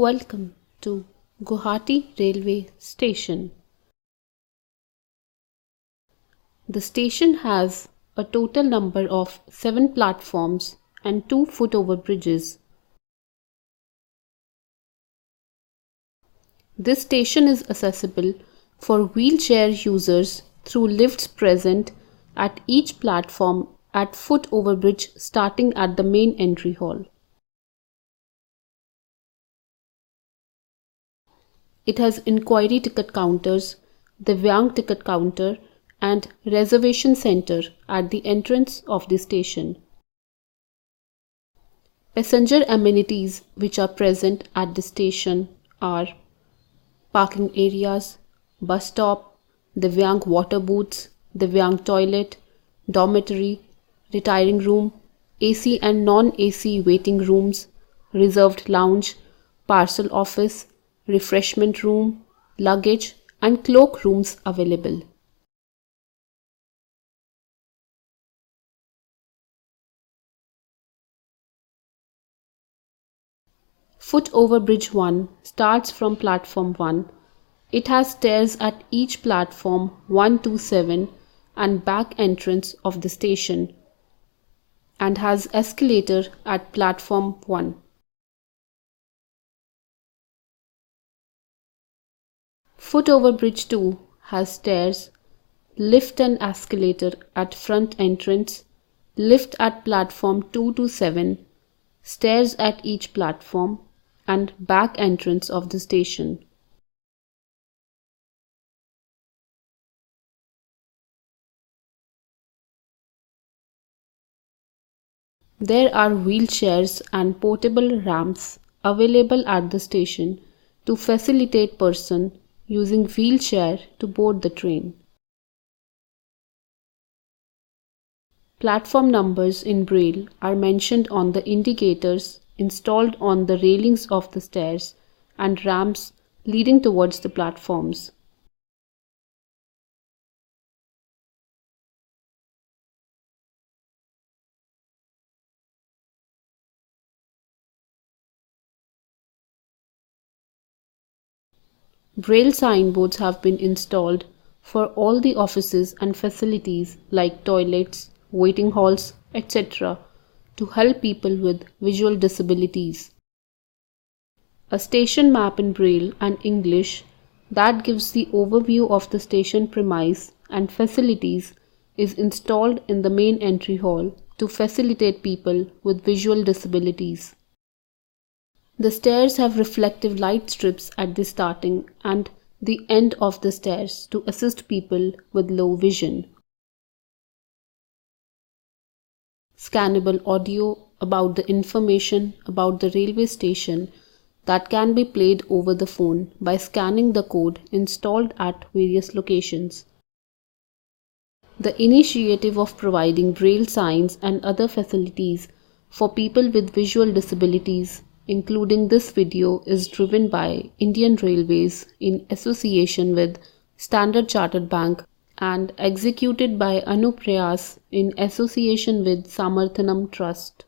Welcome to Guwahati Railway Station. The station has a total number of 7 platforms and 2 footover bridges. This station is accessible for wheelchair users through lifts present at each platform at footover bridge starting at the main entry hall. It has inquiry ticket counters, Divyang ticket counter and reservation center at the entrance of the station. Passenger amenities which are present at the station are parking areas, bus stop, Divyang water booths, Divyang toilet, dormitory, retiring room, AC and non-AC waiting rooms, reserved lounge, parcel office, refreshment room, luggage and cloakrooms available. Footover Bridge 1 starts from platform 1. It has stairs at each platform 1 to 7 and back entrance of the station and has escalator at platform 1. Footover Bridge 2 has stairs, lift and escalator at front entrance, lift at platform 2 to 7, stairs at each platform and back entrance of the station. There are wheelchairs and portable ramps available at the station to facilitate person using wheelchair to board the train. Platform numbers in Braille are mentioned on the indicators installed on the railings of the stairs and ramps leading towards the platforms. Braille signboards have been installed for all the offices and facilities like toilets, waiting halls, etc. to help people with visual disabilities. A station map in Braille and English that gives the overview of the station premise and facilities is installed in the main entry hall to facilitate people with visual disabilities. The stairs have reflective light strips at the starting and the end of the stairs to assist people with low vision. Scannable audio about the information about the railway station that can be played over the phone by scanning the code installed at various locations. The initiative of providing Braille signs and other facilities for people with visual disabilities, including this video, is driven by Indian Railways in association with Standard Chartered Bank and executed by Anuprayaas in association with Samarthanam Trust.